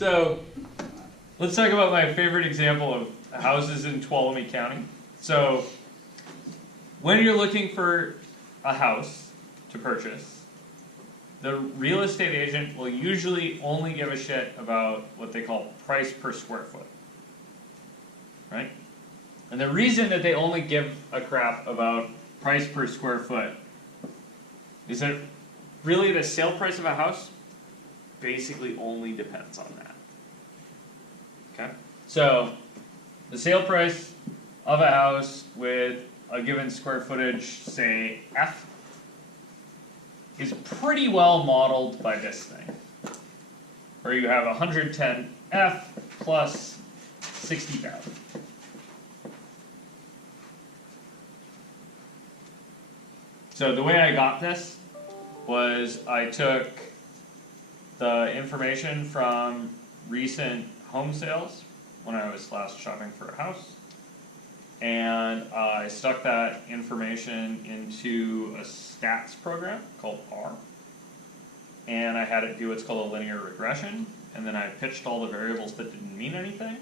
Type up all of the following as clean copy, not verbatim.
So let's talk about my favorite example of houses in Tuolumne County. So when you're looking for a house to purchase, the real estate agent will usually only give a shit about what they call price per square foot, right? And the reason that they only give a crap about price per square foot is that really the sale price of a house basically only depends on that. Okay? So the sale price of a house with a given square footage, say F, is pretty well modeled by this thing, where you have 110 F plus 60,000. So the way I got this was I took the information from recent home sales when I was last shopping for a house, and I stuck that information into a stats program called R, and I had it do what's called a linear regression, and then I pitched all the variables that didn't mean anything,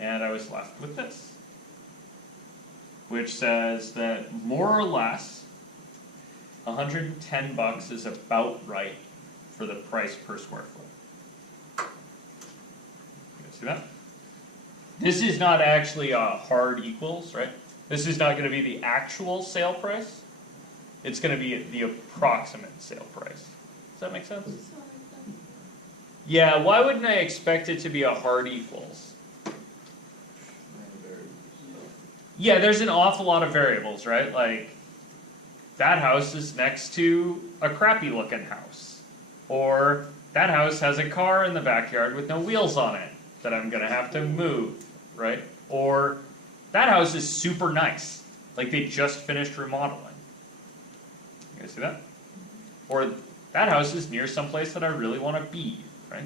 and I was left with this, which says that more or less 110 bucks is about right for the price per square foot. You guys see that? This is not actually a hard equals, right? This is not going to be the actual sale price. It's going to be the approximate sale price. Does that make sense? Yeah, why wouldn't I expect it to be a hard equals? Yeah, there's an awful lot of variables, right? Like, that house is next to a crappy looking house. Or that house has a car in the backyard with no wheels on it that I'm going to have to move, right? Or that house is super nice. Like they just finished remodeling. You guys see that? Or that house is near someplace that I really want to be, right?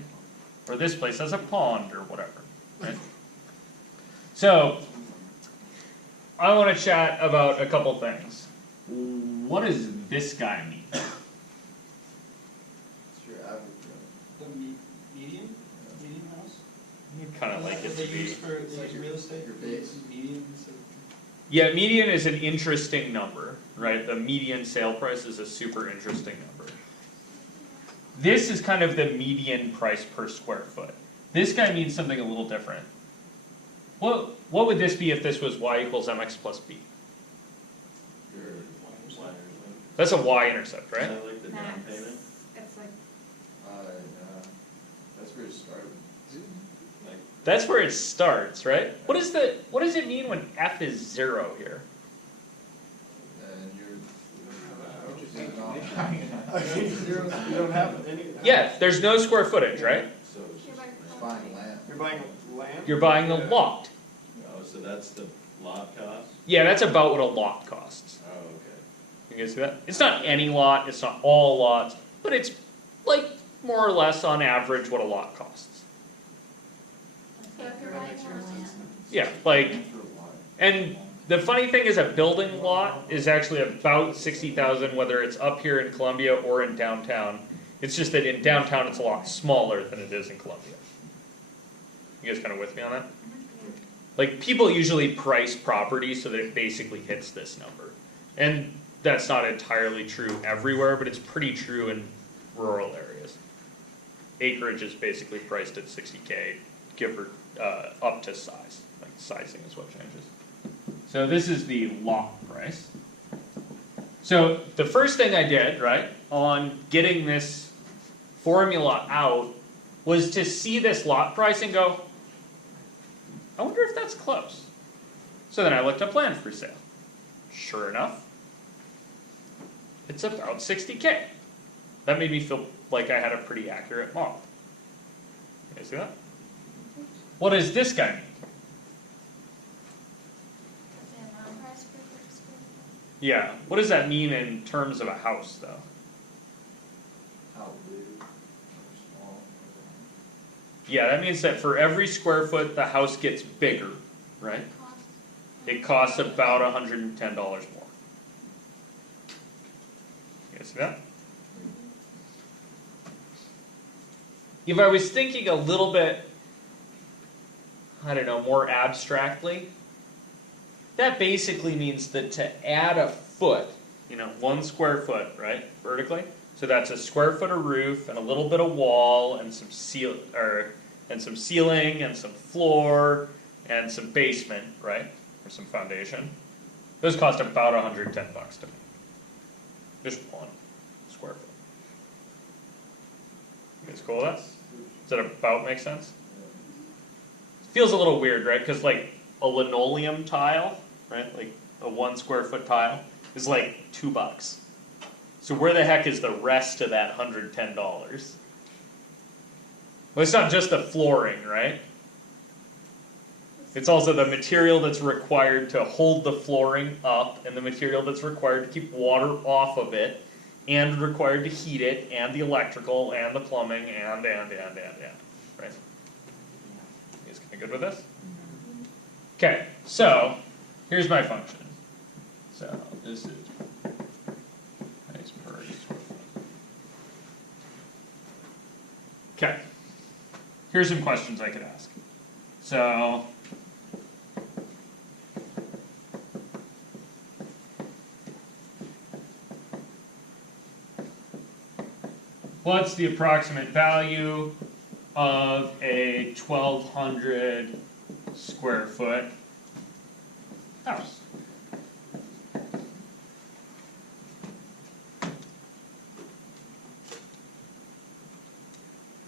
Or this place has a pond or whatever, right? So, I want to chat about a couple things. What does this guy mean? It's your average. The median house? You kind of like it They to be. use for like real estate. Your base. Median. So Yeah, median is an interesting number, right? The median sale price is a super interesting number. This is kind of the median price per square foot. This guy means something a little different. What would this be if this was y equals mx plus b? That's a y-intercept, right? Like the down payment? It's like, That's where it started. Like, That's where it starts, right? What does it mean when f is 0 here? And you don't have any. Yeah, there's no square footage, right? so, you're like, you're buying land. You're buying land. You're buying the lot. oh, so that's the lot cost? Yeah, that's about what a lot costs. Oh, okay. You guys see that? It's not any lot, it's not all lots, but it's like more or less on average what a lot costs. so if you're buying more land, Yeah, like, and the funny thing is a building lot is actually about 60,000 whether it's up here in Columbia or in downtown. It's just that in downtown it's a lot smaller than it is in Columbia. You guys kind of with me on that? Like people usually price property so that it basically hits this number. And that's not entirely true everywhere, but it's pretty true in rural areas. Acreage is basically priced at 60K, give or up to size. Like sizing is what changes. So this is the lot price. So the first thing I did, right, on getting this formula out was to see this lot price and go, I wonder if that's close. So then I looked up land for sale. Sure enough, it's about 60K. That made me feel like I had a pretty accurate model. You guys see that? What does this guy mean? is it a non-price per square foot? Yeah, what does that mean in terms of a house though? How big or small? Yeah, that means that for every square foot the house gets bigger, right? Cost? It costs about $110 more. You guys see that? if I was thinking a little bit, I don't know, more abstractly, that basically means that to add a foot, 1 square foot, right, vertically, so that's a square foot of roof and a little bit of wall and some ceiling and some floor and some basement, right, or some foundation. Those cost about $110 to me. Just 1 square foot. You guys cool with that? Does that about make sense? Feels a little weird, right? Because like a linoleum tile, right, like a 1 square foot tile, is like $2. So where the heck is the rest of that $110? Well, it's not just the flooring, right? It's also the material that's required to hold the flooring up, and the material that's required to keep water off of it, and required to heat it, and the electrical, and the plumbing, and, right? You guys kinda good with this? Okay, so, here's my function. So, this is price per square foot. Okay, here's some questions I could ask. So, what's the approximate value of a 1,200 square foot house?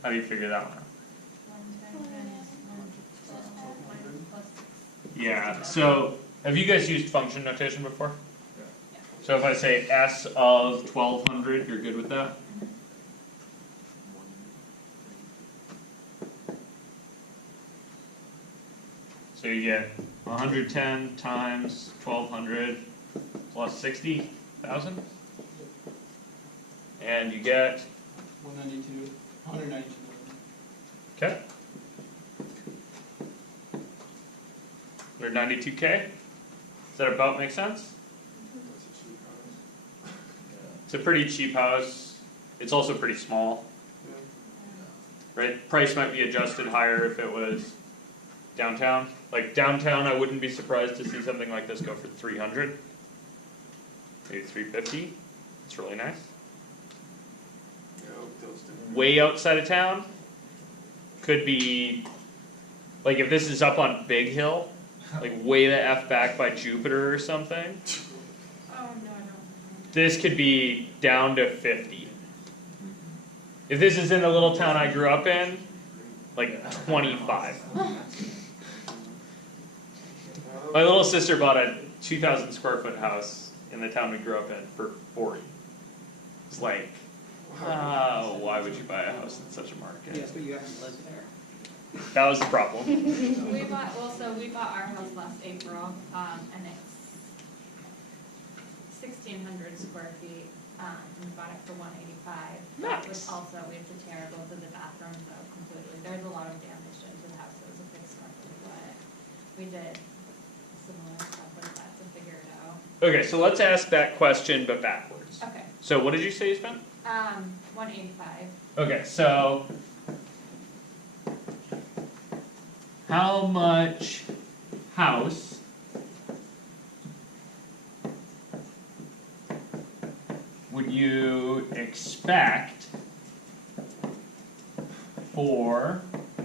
How do you figure that one out? 1 plus 6. Yeah, so have you guys used function notation before? So if I say S of 1,200, you're good with that? So you get 110 times 1,200 plus 60,000, and you get 192 okay 192K. Does that about make sense? It's a pretty cheap house. It's also pretty small, right? Price might be adjusted higher if it was downtown. Like downtown, I wouldn't be surprised to see something like this go for 300, maybe 350. It's really nice. Way outside of town, could be, like if this is up on Big Hill, like way the F back by Jupiter or something, Oh, no. this could be down to 50. If this is in the little town I grew up in, like 25. My little sister bought a 2,000 square foot house in the town we grew up in for 40. It's like, why would you buy a house in such a market? Yes, but you haven't lived there. That was the problem. We bought our house last April, and it's 1,600 square feet, and we bought it for $185. Nice. Which also, we have to tear both of the bathrooms out completely. There's a lot of damage done to the house, it was a fixer, but we did similar stuff with that to figure it out. Okay, so let's ask that question but backwards. Okay, So what did you say you spent? 185. Okay, so how much house would you expect for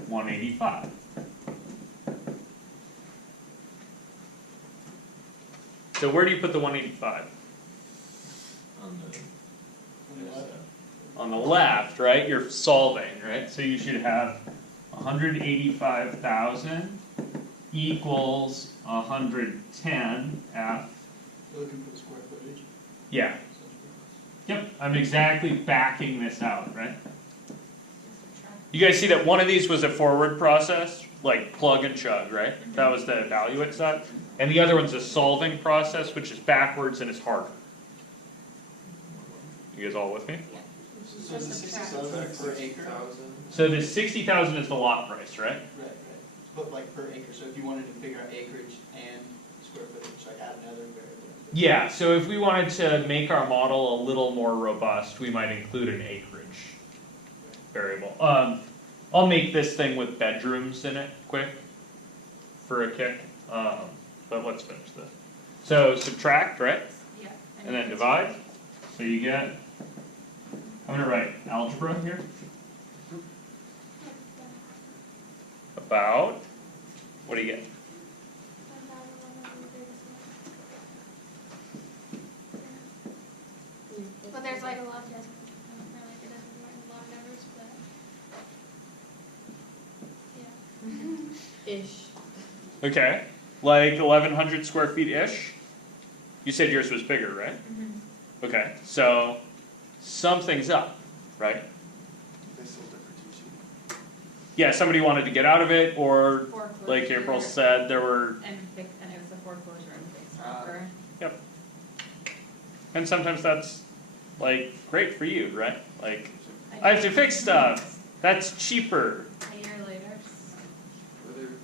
185? So where do you put the 185? On the left, right? You're solving, right? So you should have 185,000 equals 110 F. You're looking for the square footage. Yeah. Yep. I'm exactly backing this out, right? You guys see that one of these was a forward process, like plug and chug, right? That was the evaluate side. And the other one's a solving process, which is backwards and is harder. You guys all with me? So the 60,000 per acre? So the 60,000 is the lot price, right? Right. But like per acre, so if you wanted to figure out acreage and square footage, like add another variable. Yeah, so if we wanted to make our model a little more robust, we might include an acreage variable. I'll make this thing with bedrooms in it quick for a kick. But let's finish this. So subtract, right? Yeah. And then divide. So you get, I'm gonna write algebra here. About, what do you get? But there's like a lot of, I don't know, like it doesn't work a lot of numbers, but, yeah. Ish. Okay, like 1,100 square feet-ish? You said yours was bigger, right? Mm-hmm. Okay, so something's up, right? They sold it for too cheap. Yeah, somebody wanted to get out of it, or Foreclosure. like April said, there were, And it was a foreclosure and fixed Ah. offer. and sometimes that's like great for you, right? Like, I have to fix stuff, that's cheaper. A year later.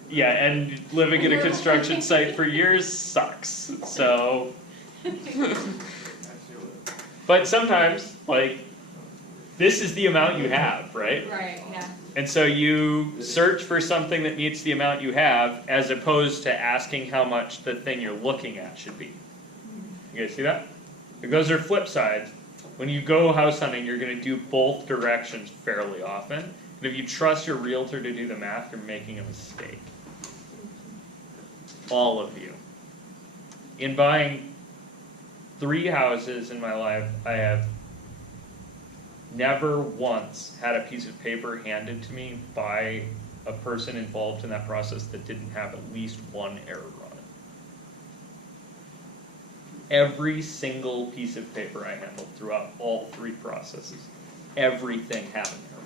Yeah, and living in a construction site for years sucks, so. But sometimes, like, this is the amount you have, right? Right, yeah. And so you search for something that meets the amount you have, as opposed to asking how much the thing you're looking at should be. You guys see that? Like, those are flip sides. When you go house hunting, you're gonna do both directions fairly often. And if you trust your realtor to do the math, you're making a mistake. All of you. In buying 3 houses in my life, I have never once had a piece of paper handed to me by a person involved in that process that didn't have at least one error on it. Every single piece of paper I handled throughout all 3 processes, everything had an error.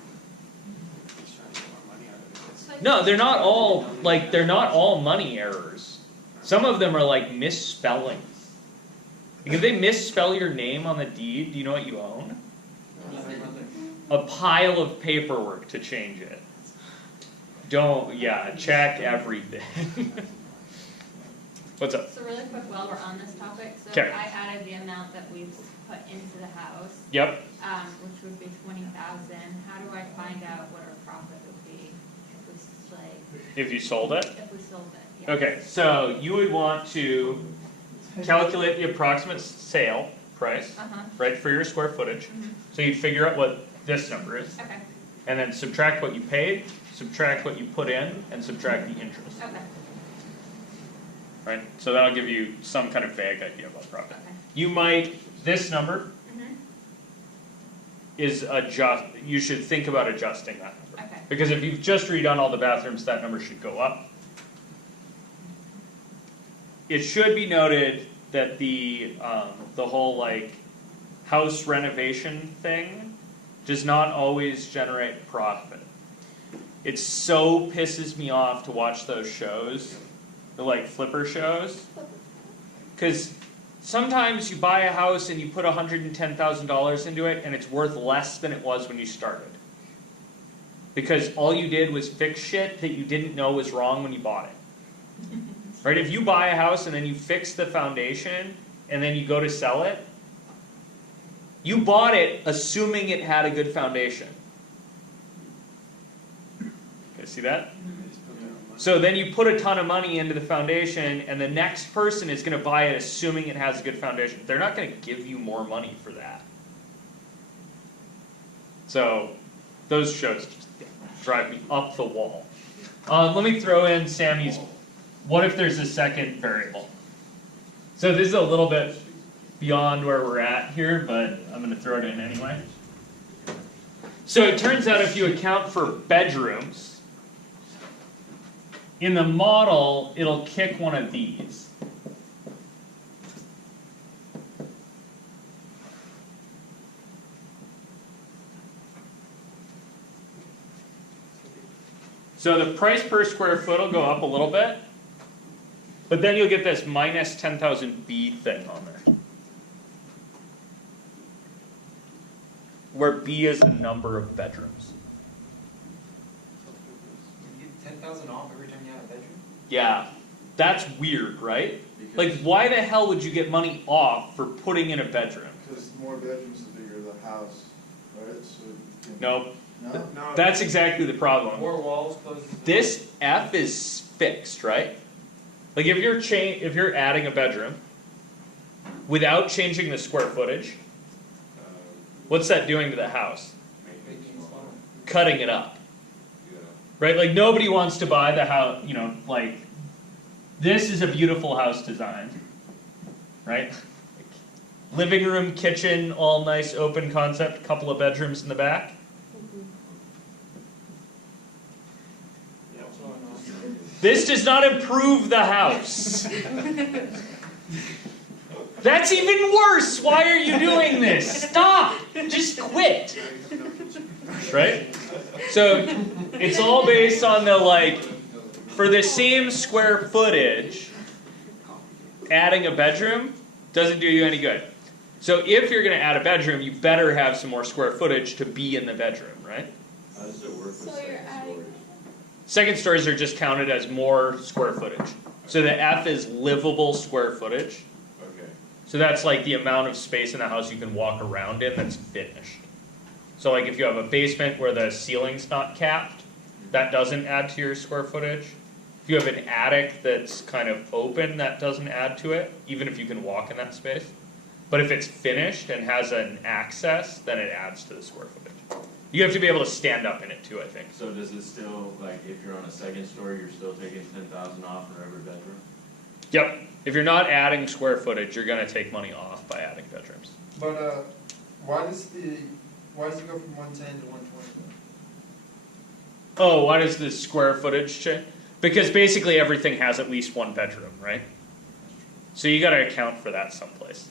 Just trying to get more money out of it. No, they're not all, like, they're not all money errors. Some of them are like misspellings. Like, if they misspell your name on the deed, do you know what you own? A pile of paperwork to change it. Don't, yeah, check everything. What's up? So really quick, while we're on this topic, so 'Kay. I added the amount that we've put into the house, Yep, which would be 20,000. How do I find out what our profit would be if you sold it. if we sold it? Yeah. Okay, so you would want to calculate the approximate sale price, Uh-huh, right, for your square footage. mhm, So you'd figure out what this number is, okay, and then subtract what you paid, subtract what you put in, and subtract the interest, okay, right? So that'll give you some kind of vague idea about profit. okay. You might, this number Mhm, is you should think about adjusting that number. okay, Because if you've just redone all the bathrooms, that number should go up. It should be noted that the whole like house renovation thing does not always generate profit. It so pisses me off to watch those shows, the like flipper shows, because sometimes you buy a house and you put $110,000 into it and it's worth less than it was when you started. Because all you did was fix shit that you didn't know was wrong when you bought it. Right? If you buy a house and then you fix the foundation and then you go to sell it, you bought it assuming it had a good foundation. Okay, see that? They just put their own money. So then you put a ton of money into the foundation and the next person is going to buy it assuming it has a good foundation. They're not going to give you more money for that. So those shows just drive me up the wall. Let me throw in Sammy's, what if there's a second variable? So this is a little bit beyond where we're at here, but I'm going to throw it in anyway. So it turns out if you account for bedrooms, in the model, it'll kick one of these. So the price per square foot will go up a little bit, but then you'll get this minus 10,000 B thing on there. Where B is the number of bedrooms. You get 10,000 off every time you have a bedroom? Yeah, that's weird, right? Like, why the hell would you get money off for putting in a bedroom? Because more bedrooms, the bigger the house, right? So you can. Nope, No? No. That's exactly the problem. Four walls closes. This F is fixed, right? Like if you're adding a bedroom without changing the square footage, what's that doing to the house? Making it smaller. Cutting it up, Yeah. right? Like nobody wants to buy the house, you know, like this is a beautiful house design, right? Living room, kitchen, all nice open concept, couple of bedrooms in the back. This does not improve the house. That's even worse. Why are you doing this? Stop. Just quit. Right? So it's all based on the like, for the same square footage, adding a bedroom doesn't do you any good. So if you're going to add a bedroom, you better have some more square footage to be in the bedroom, right? How does it work with So you're second adding- story? Second stories are just counted as more square footage. So the F is livable square footage. Okay. So that's like the amount of space in the house you can walk around in that's finished. So like if you have a basement where the ceiling's not capped, that doesn't add to your square footage. If you have an attic that's kind of open, that doesn't add to it, even if you can walk in that space. But if it's finished and has an access, then it adds to the square footage. You have to be able to stand up in it too, I think. So does it still, like, if you're on a second story, you're still taking 10,000 off for every bedroom? Yep. If you're not adding square footage, you're gonna take money off by adding bedrooms. But why does it go from 110 to 120? Oh, why does the square footage change? Because basically everything has at least one bedroom, right? So you gotta account for that someplace.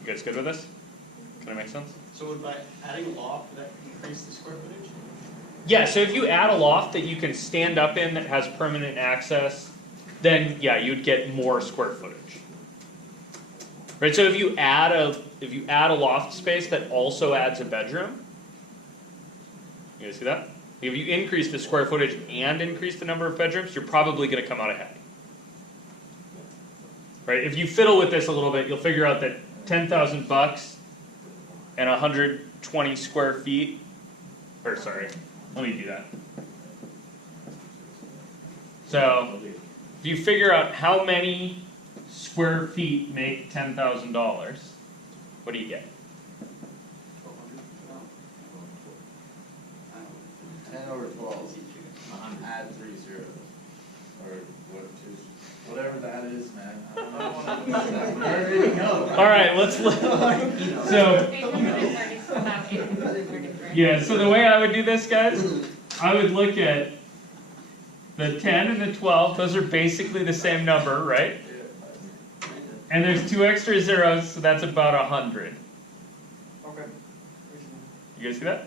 You guys good with this? Can I make sense? So would by adding a loft, would that increase the square footage? Yeah, so if you add a loft that you can stand up in that has permanent access, then yeah, you'd get more square footage. Right, so if you add a loft space that also adds a bedroom, you guys see that? If you increase the square footage and increase the number of bedrooms, you're probably gonna come out ahead. Right, if you fiddle with this a little bit, you'll figure out that $10,000 and 120 square feet, or sorry, let me do that. So, if you figure out how many square feet make $10,000, what do you get? 10 over 12. Add 3 zeros. Or what, whatever that is, man. I don't know. I already know. Alright, let's look. So, 830, about 833. yeah, so the way I would do this, guys, I would look at the 10 and the 12, those are basically the same number, right? And there's 2 extra zeros, so that's about 100. Okay. You guys see that?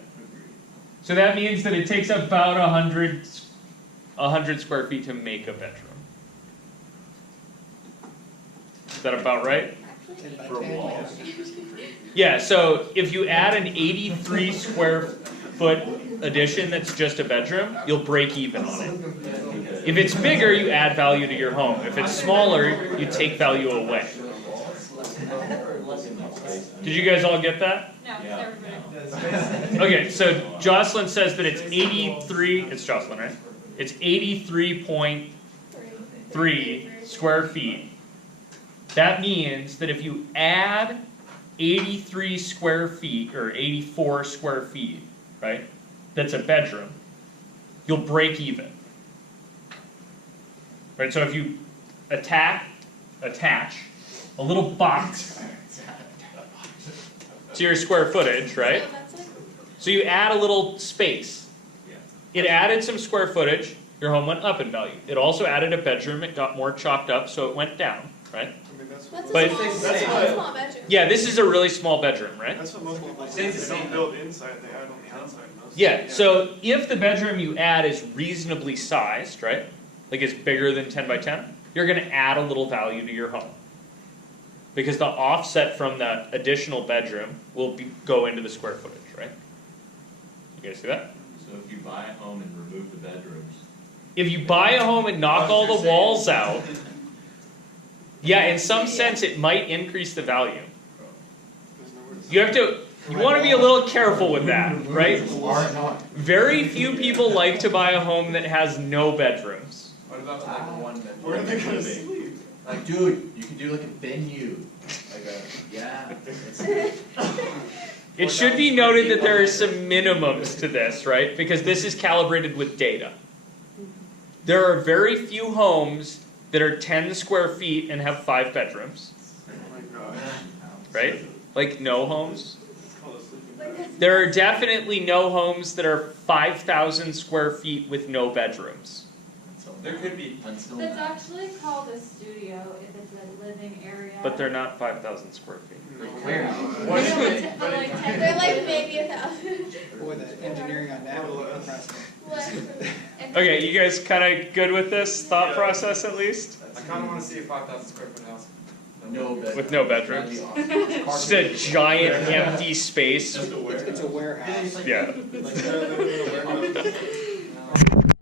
So that means that it takes about 100 square feet to make a bedroom. Is that about right? Actually, For a wall. Yeah, so if you add an 83 square foot addition that's just a bedroom, you'll break even on it. If it's bigger, you add value to your home. If it's smaller, you take value away. Did you guys all get that? No, Yeah. everybody. Okay, so Jocelyn says that it's 83, it's Jocelyn, right? It's 83.3 square feet. That means that if you add 83 square feet, or 84 square feet, right, that's a bedroom, you'll break even. Right, so if you attach a little box to your square footage, right? So that's like, So you add a little space. It added some square footage, your home went up in value. It also added a bedroom, it got more chalked up, so it went down, right? I mean, that's that's But- a small, That's that's what- a small bedroom. Yeah, this is a really small bedroom, right? that's what most people say. Stays the They same. don't build inside, they add on the outside most. Yeah, so if the bedroom you add is reasonably sized, right? Like it's bigger than 10 by 10, you're gonna add a little value to your home. Because the offset from that additional bedroom will go into the square footage, right? You guys see that? So if you buy a home and remove the bedrooms, If you buy a home and knock all the walls out, yeah, in some sense it might increase the value. There's nowhere to- You have to, You want to be a little careful with that, right? Are not. Very few people like to buy a home that has no bedrooms. What about like a one bedroom? Where are they gonna sleep? Like, dude, you can do like a venue, like a, yeah. It should be noted that there are some minimums to this, right? Because this is calibrated with data. There are very few homes that are 10 square feet and have 5 bedrooms, Oh my gosh. right? Like no homes. It's called a sleeping bag. There are definitely no homes that are 5,000 square feet with no bedrooms. There could be. Until That's now. actually called a studio if it's a living area. But they're not 5,000 square feet. Where? What if they- But like 10 They're like maybe 1,000. Boy, the engineering on that would be impressive. Less. Okay, you guys kind of good with this thought process at least? I kinda wanna see a 5,000 square foot house. No bedroom. With no bedrooms? That'd be awesome. Just a giant empty space. It's a warehouse. Yeah. Like,